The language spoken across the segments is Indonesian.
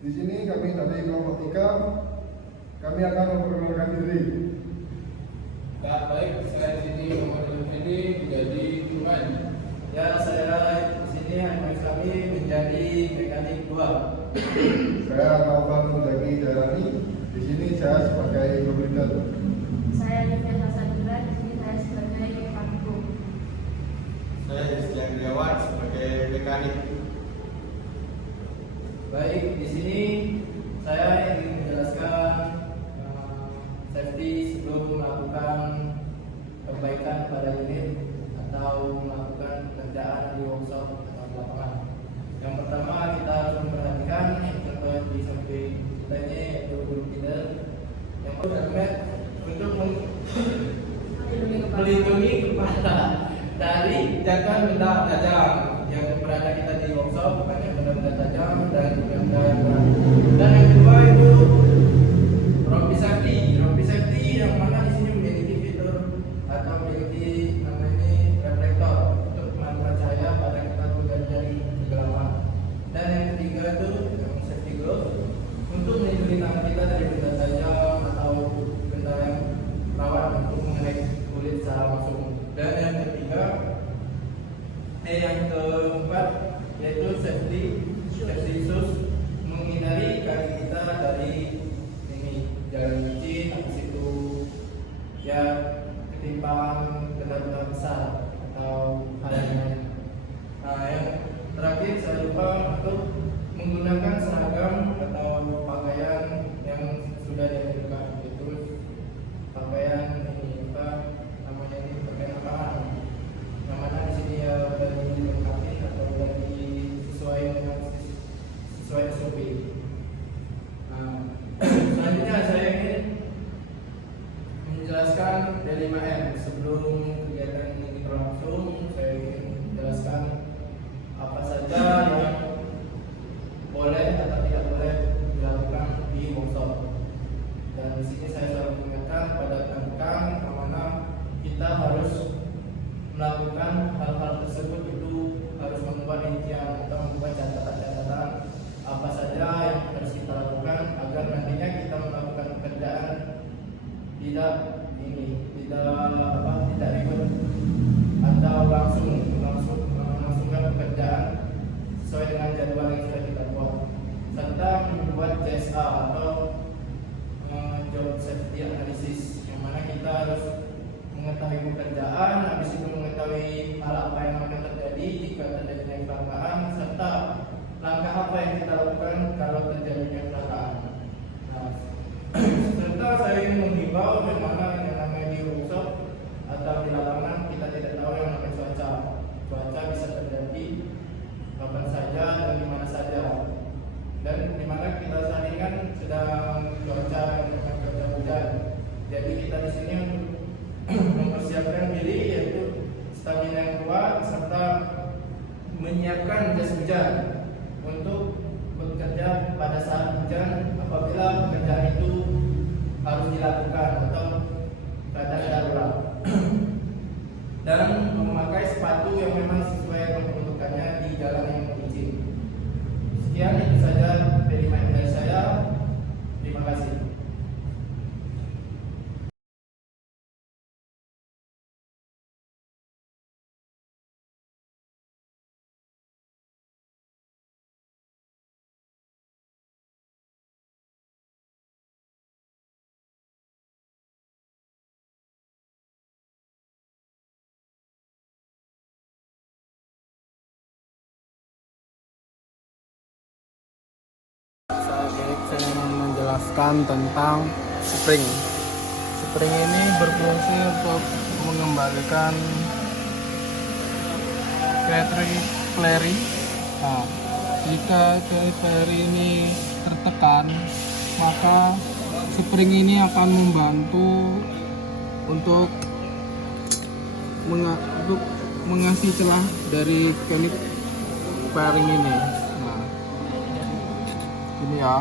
Di sini kami dari kelompok 3, kami akan memperkenalkan diri. Baik, saya di sini Muhammad Effendi menjadi Tuhan. Ya, saya di sini kami menjadi mekanik 2. Saya Taufan Muzaki Jarani. Di sini saya sebagai pemberitaan. Saya Livia Hasanura, di sini saya sebagai pangku. Saya Rizky Andriawan sebagai mekanik. Baik, di sini saya ingin menjelaskan safety sebelum melakukan perbaikan pada unit atau melakukan pekerjaan di workshop atau di lapangan. Yang pertama kita harus memperhatikan yang terdapat di samping kita ini yaitu guru feeder yang helmet untuk melindungi kepala dari jangkauan benda tajam yang berada kita di workshop, banyak benda-benda tajam dan benda yang berat. Dan yang kedua itu rompi safety yang mana di sini memiliki fitur atau memiliki namanya reflektor untuk memantul cahaya pada kita bekerja dari kegelapan. Dan yang ketiga itu yang safety glove untuk melindungi tangan kita dari benda tajam atau benda yang rawan untuk mengenai kulit secara langsung. Dan yang ketiga, yang keempat yaitu safety shoes menghindari kaki kita dari ini jalan licin, habis itu ya ketimpangan benda-benda besar atau hal yang lain. Nah, yang terakhir saya lupa untuk menggunakan seragam atau pakaian yang sudah dianjurkan, yaitu pakaian ini apa namanya ini pakaian lapangan. Yang mana di sini ya sudah dilengkapi atau sudah sesuai SOP. Nah, selanjutnya saya ingin menjelaskan dari 5M. Sebelum kegiatan ini berlangsung, saya ingin menjelaskan apa saja yang boleh atau tidak boleh dilakukan di workshop. Dan di sini saya selalu mengingatkan pada rekan-rekan mana kita harus melakukan hal-hal tersebut itu harus membuat rincian atau membuat catatan-catatan apa saja yang harus kita lakukan agar nantinya kita melakukan pekerjaan tidak ribet atau melangsungkan pekerjaan sesuai dengan jadwal yang sudah kita buat, serta membuat JSA atau job safety analysis yang mana kita harus mengetahui pekerjaan, habis itu mengetahui hal apa yang akan terjadi jika terjadinya kecelakaan, serta langkah apa yang kita lakukan kalau terjadinya kecelakaan. Nah, serta saya ingin menghimbau bagaimana yang namanya di workshop atau di lapangan kita tidak tahu yang namanya cuaca. Cuaca bisa terjadi kapan saja dan di mana saja. Dan di mana kita saat ini kan sedang cuaca hujan. Jadi kita di sini mempersiapkan diri yaitu stamina yang kuat serta menyiapkan jas hujan untuk bekerja pada saat hujan apabila pekerjaan itu harus dilakukan atau keadaan darurat. Dan memakai sepatu yang memang sesuai dengan peruntukannya di jalan yang licin. Sekian itu saja dari saya. Terima kasih. Saya ingin menjelaskan tentang spring. Spring ini berfungsi untuk mengembalikan capillary. Nah, jika capillary ini tertekan, maka spring ini akan membantu untuk mengasih celah dari capillary ini. Ini ya,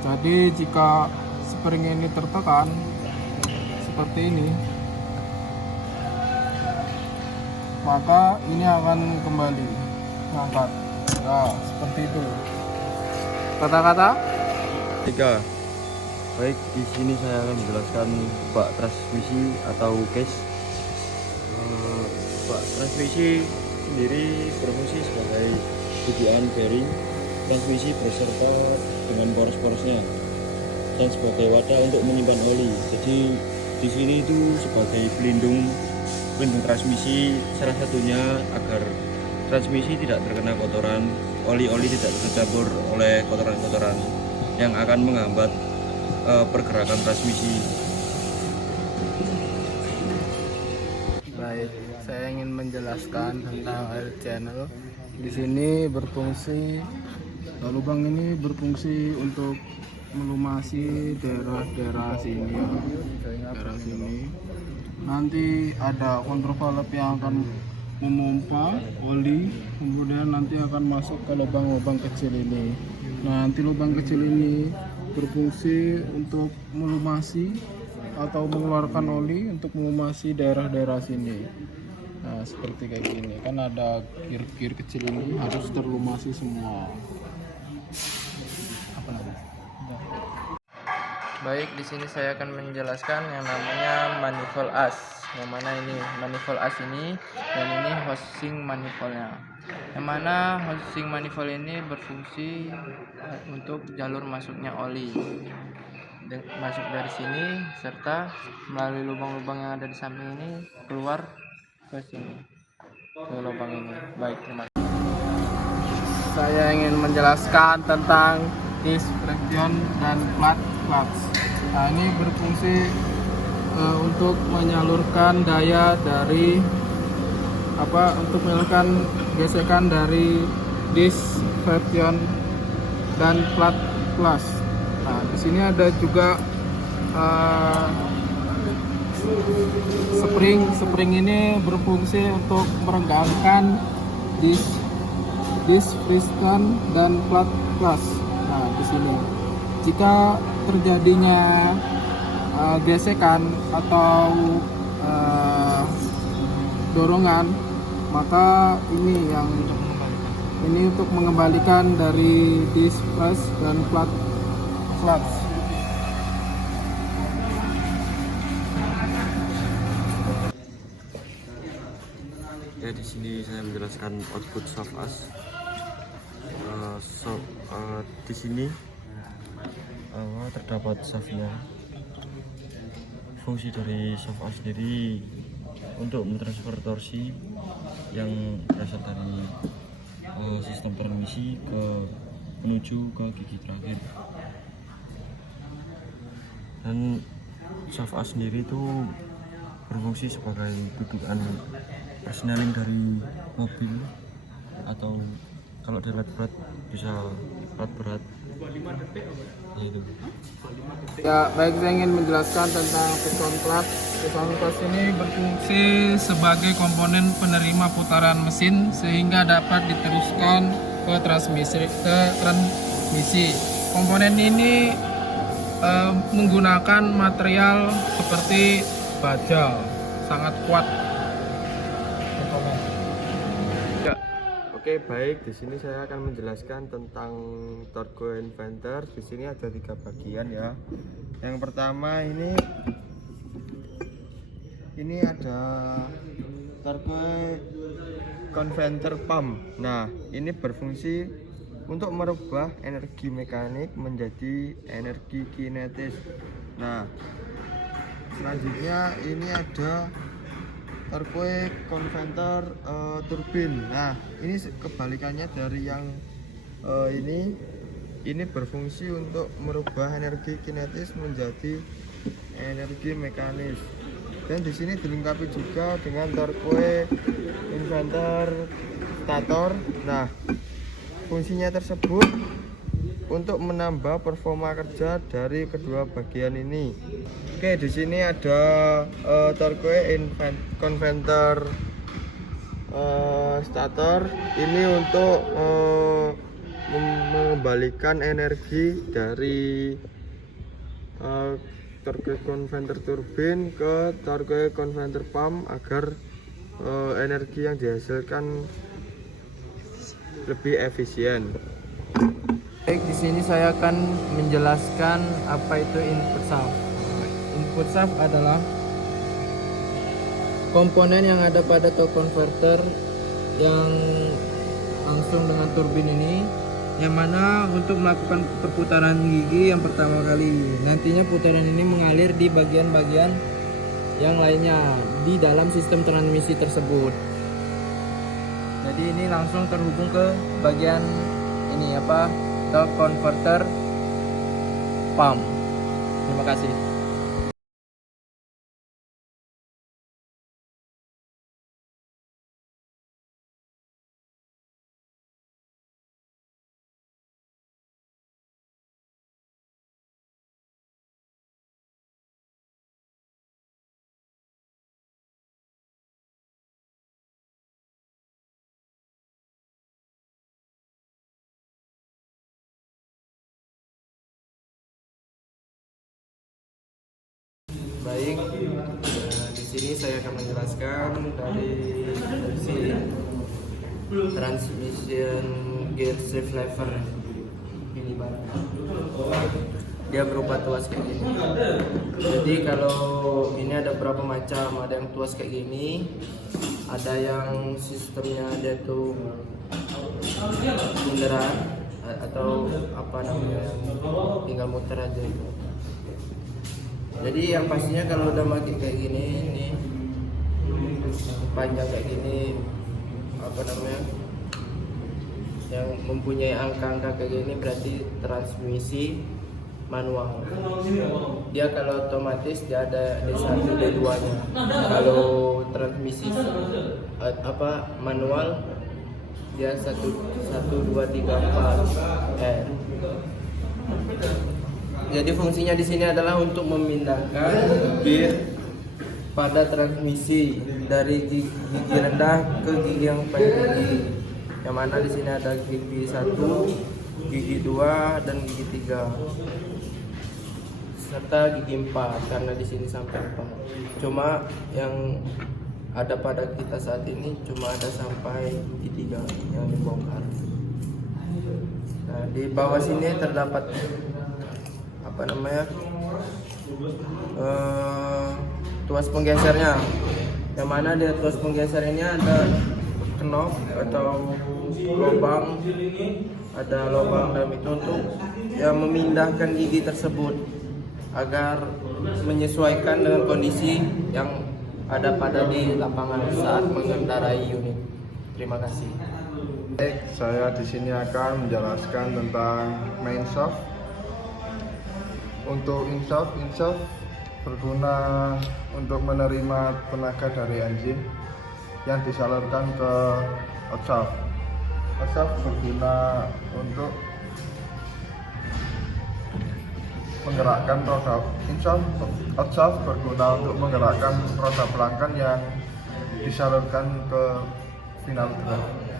jadi jika spring ini tertekan seperti ini, maka ini akan kembali mengangkat. Nah, seperti itu. Kata-kata? 3. Baik, di sini saya akan menjelaskan bak transmisi atau case. Bak transmisi sendiri berfungsi sebagai tujuan bearing transmisi beserta dengan poros-porosnya dan sebagai wadah untuk menyimpan oli. Jadi di sini itu sebagai pelindung transmisi, salah satunya agar transmisi tidak terkena kotoran, oli-oli tidak tercampur oleh kotoran-kotoran yang akan menghambat pergerakan transmisi. Baik, saya ingin menjelaskan tentang air channel. Di sini berfungsi, lubang ini berfungsi untuk melumasi daerah-daerah sini, daerah sini. Nanti ada kontrol valve yang akan memompa oli, kemudian nanti akan masuk ke lubang-lubang kecil ini. Nah, nanti lubang kecil ini berfungsi untuk melumasi atau mengeluarkan oli untuk melumasi daerah-daerah sini. Nah, seperti kayak gini kan ada kir-kir kecil ini harus terlumasi semua. Apa namanya? Baik, di sini saya akan menjelaskan yang namanya manifold as. Yang mana ini manifold as ini dan ini housing manifoldnya. Yang mana housing manifold ini berfungsi untuk jalur masuknya oli. Masuk dari sini serta melalui lubang-lubang yang ada di samping ini keluar ke sini, ke lubang ini. Baik, terima kasih. Saya ingin menjelaskan tentang disk friction dan flat clutch. Nah, ini berfungsi untuk menyalurkan daya dari untuk menyalurkan gesekan dari disk friction dan flat clutch. Nah, di sini ada juga spring ini berfungsi untuk meregangkan disk friction dan flat clutch. Nah, di sini jika terjadinya gesekan atau dorongan, maka ini untuk mengembalikan dari disk press dan flat clutch. Ya, di sini saya menjelaskan output soft as. Di sini terdapat shaftnya. Fungsi dari soft as sendiri untuk mentransfer torsi yang berasal dari sistem transmisi menuju ke gigi terakhir. Dan soft as sendiri itu berfungsi sebagai dudukan persneling dari mobil, atau kalau dia alat berat bisa alat berat. Itu. Ya, baik, saya ingin menjelaskan tentang piston clutch. Piston clutch ini berfungsi sebagai komponen penerima putaran mesin sehingga dapat diteruskan ke transmisi. Komponen ini menggunakan material seperti baja, sangat kuat. Oke, baik. Di sini saya akan menjelaskan tentang torque converter. Di sini ada 3 bagian ya. Yang pertama ini ada torque converter pump. Nah, ini berfungsi untuk merubah energi mekanik menjadi energi kinetis. Nah, selanjutnya ini ada torque converter turbin. Nah, ini kebalikannya dari yang ini berfungsi untuk merubah energi kinetis menjadi energi mekanis. Dan di sini dilengkapi juga dengan torque converter stator. Nah, fungsinya tersebut untuk menambah performa kerja dari kedua bagian ini. Oke, di sini ada torque converter stator. Ini untuk mengembalikan energi dari torque converter turbin ke torque converter pump agar energi yang dihasilkan lebih efisien. Baik, di sini saya akan menjelaskan apa itu input shaft. Input shaft adalah komponen yang ada pada torque converter yang langsung dengan turbin ini, yang mana untuk melakukan perputaran gigi yang pertama kali, nantinya putaran ini mengalir di bagian-bagian yang lainnya di dalam sistem transmisi tersebut. Jadi ini langsung terhubung ke bagian ini torque converter pump. Terima kasih. Baik, di sini saya akan menjelaskan dari fungsi transmission gear shift lever ini, Pak. Dia berupa tuas kayak gini. Jadi kalau ini ada berapa macam, ada yang tuas kayak gini, ada yang sistemnya dia tuh bundaran atau apa namanya, tinggal muter aja itu. Jadi yang pastinya kalau udah pakai kayak gini, ini panjang kayak gini, apa namanya, yang mempunyai angka-angka kayak gini berarti transmisi manual. Dia kalau otomatis dia ada D1 D2 nya. Kalau transmisi manual dia 1 2 3 4 Jadi fungsinya di sini adalah untuk memindahkan gear pada transmisi dari gigi rendah ke gigi yang paling tinggi. Yang mana di sini ada gigi 1, gigi 2 dan gigi 3. Serta gigi 4 karena di sini sampai 4. Cuma yang ada pada kita saat ini cuma ada sampai gigi 3 yang dibongkar. Nah, di bawah sini terdapat tuas penggesernya, yang mana di tuas penggeser ini ada knop atau lubang, ada lubang dalam itu untuk memindahkan gigi tersebut agar menyesuaikan dengan kondisi yang ada pada di lapangan saat mengendarai unit. Terima kasih. Baik, saya di sini akan menjelaskan tentang main shaft. Untuk in-shaft berguna untuk menerima tenaga dari engine yang disalurkan ke outshaft. Outshaft berguna untuk menggerakkan roda outshaft berguna untuk menggerakkan roda pelangkan yang disalurkan ke final drive.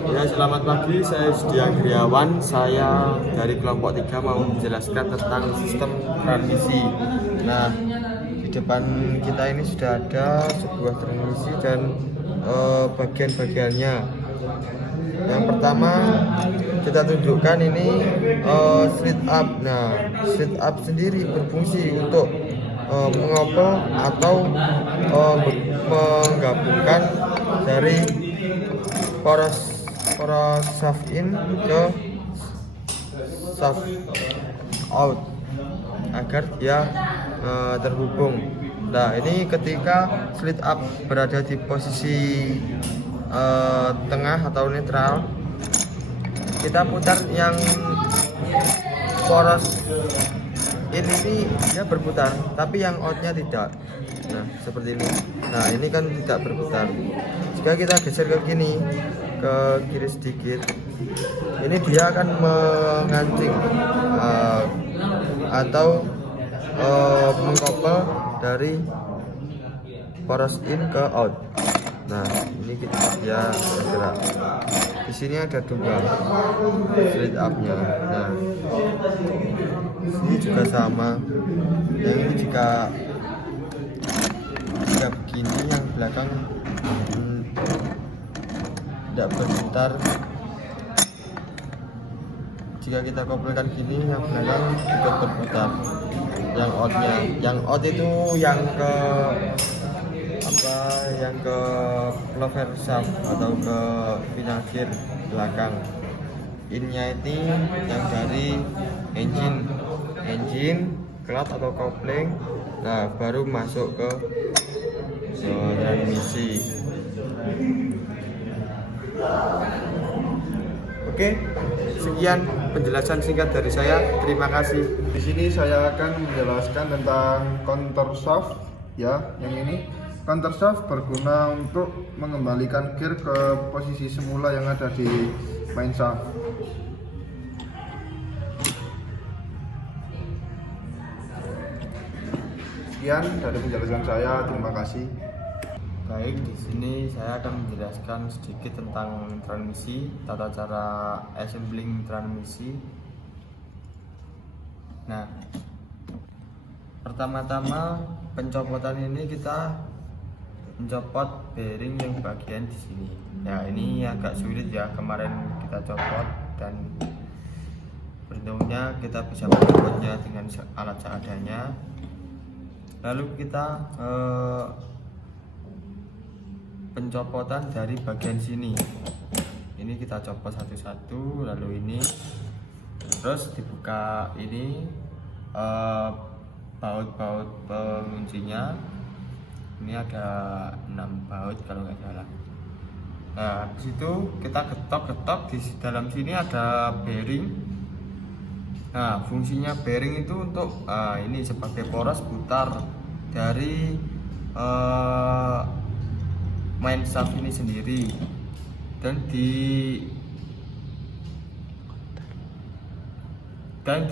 Ya, selamat pagi, saya Yudi Anggriawan. Saya dari kelompok 3 mau menjelaskan tentang sistem transmisi. Nah, di depan kita ini sudah ada sebuah transmisi dan bagian-bagiannya. Yang pertama kita tunjukkan ini slide up. Nah, slide up sendiri berfungsi untuk mengopel atau menggabungkan dari poros shaft in ke shaft out agar dia terhubung. Nah, ini ketika slide up berada di posisi tengah atau netral, kita putar yang poros in ini dia berputar, tapi yang outnya tidak. Nah, seperti ini. Nah, ini kan tidak berputar. Jika kita geser ke kiri sedikit, ini dia akan mengancing atau mengkopel dari poros in ke out. Nah, ini dia bergerak. Di sini ada 2 slide up-nya. Nah, ini juga sama. Yang ini jika begini, yang belakang tidak berputar. Jika kita kopelkan gini, yang belakang juga berputar. Yang outnya, yang out itu yang ke apa? Yang ke clover shaft atau ke final gear belakang. Innya ini yang dari engine, clutch atau kopling. Nah, baru masuk ke transmisi. Oke, sekian penjelasan singkat dari saya. Terima kasih. Di sini saya akan menjelaskan tentang counter shaft ya, yang ini. Counter shaft berguna untuk mengembalikan gear ke posisi semula yang ada di main shaft. Sekian dari penjelasan saya. Terima kasih. Baik, di sini saya akan menjelaskan sedikit tentang transmisi, tata cara assembling transmisi. Nah, pertama-tama pencopotan ini kita mencopot bearing yang bagian di sini. Ya, ini agak sulit ya, kemarin kita copot dan beruntungnya kita bisa mencopotnya dengan alat seadanya. Lalu kita pencopotan dari bagian sini. Ini kita copot satu-satu, lalu ini terus dibuka ini baut-baut penguncinya. Ini ada 6 baut kalau nggak salah. Nah, di situ kita getok-getok, di dalam sini ada bearing. Nah, fungsinya bearing itu untuk ini sebagai poros putar dari main shaft ini sendiri. Dan di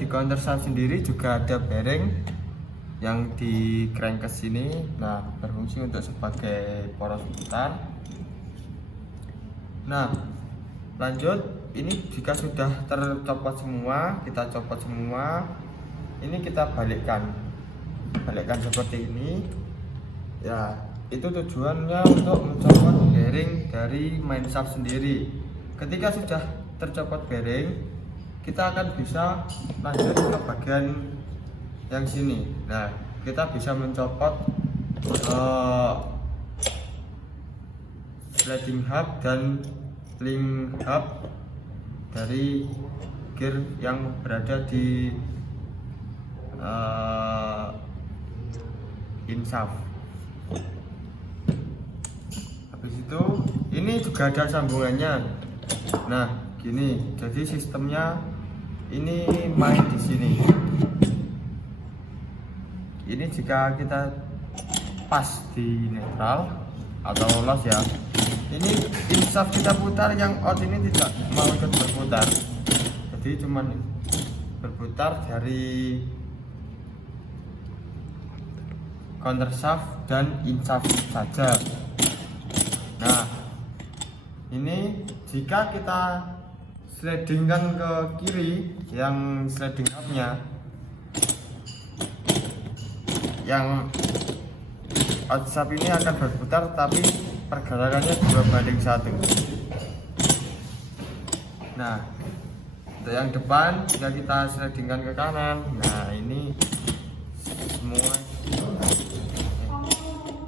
counter shaft sendiri juga ada bearing yang di crankcase sini. Nah, berfungsi untuk sebagai poros putar. Nah, lanjut. Ini jika sudah tercopot semua, kita copot semua. Ini kita balikkan seperti ini. Ya, itu tujuannya untuk mencopot bearing dari main shaft sendiri. Ketika sudah tercopot bearing, kita akan bisa lanjut ke bagian yang sini. Nah, kita bisa mencopot sliding hub dan link hub dari gear yang berada di in shaft. Habis itu ini juga ada sambungannya. Nah, gini, jadi sistemnya ini main di sini. Ini jika kita pas di netral atau loss ya, ini in shaft kita putar, yang out ini tidak mau ikut berputar, jadi cuman berputar dari counter shaft dan in shaft saja. Nah, ini jika kita slidingkan ke kiri, yang sliding hubnya, yang out shaft ini akan berputar tapi pergerakannya 2:1. Nah, untuk yang depan jika kita slidingkan ke kanan, nah ini semua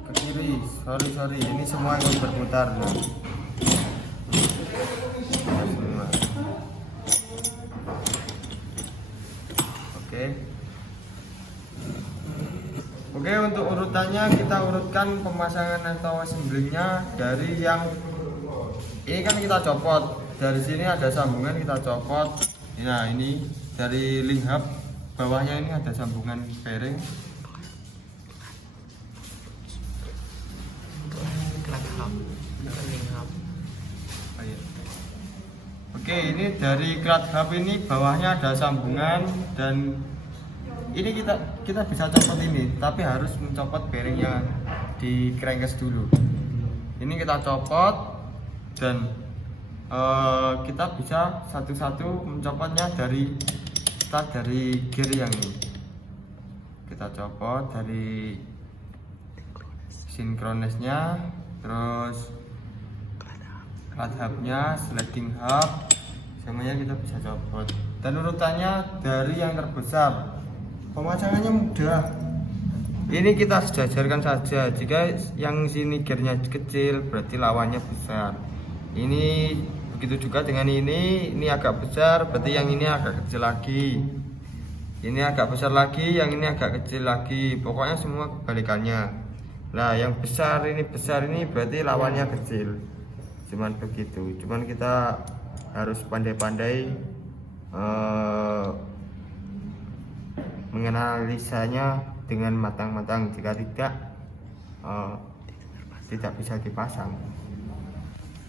ke kiri, sorry ini semua yang berputar. Nah, semua. Oke, untuk urutannya kita urutkan pemasangan atau assemblingnya dari yang ini kan kita copot. Dari sini ada sambungan, kita copot. Nah, ini dari link hub, bawahnya ini ada sambungan bearing. Oke, ini dari clutch hub ini bawahnya ada sambungan, dan ini kita bisa copot ini, tapi harus mencopot bearingnya di crankcase dulu. Ini kita copot dan kita bisa satu-satu mencopotnya dari gear yang ini. Kita copot dari sinkronisnya, terus rat hubnya, sliding hub, semuanya kita bisa copot. Dan urutannya dari yang terbesar. Pemasangannya mudah. Ini kita sejajarkan saja. Jika yang sini gearnya kecil, berarti lawannya besar. Ini begitu juga dengan ini agak besar, berarti yang ini agak kecil lagi. Ini agak besar lagi, yang ini agak kecil lagi. Pokoknya semua kebalikannya. Nah, yang besar ini berarti lawannya kecil. Cuman begitu. Cuman kita harus pandai-pandai menganalisanya dengan matang-matang. Jika tidak bisa dipasang.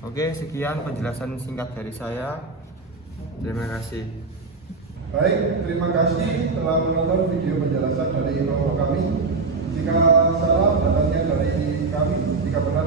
Oke, sekian penjelasan singkat dari saya. Terima kasih. Baik, terima kasih telah menonton video penjelasan dari kelompok kami. Jika salah datangnya dari kami, jika benar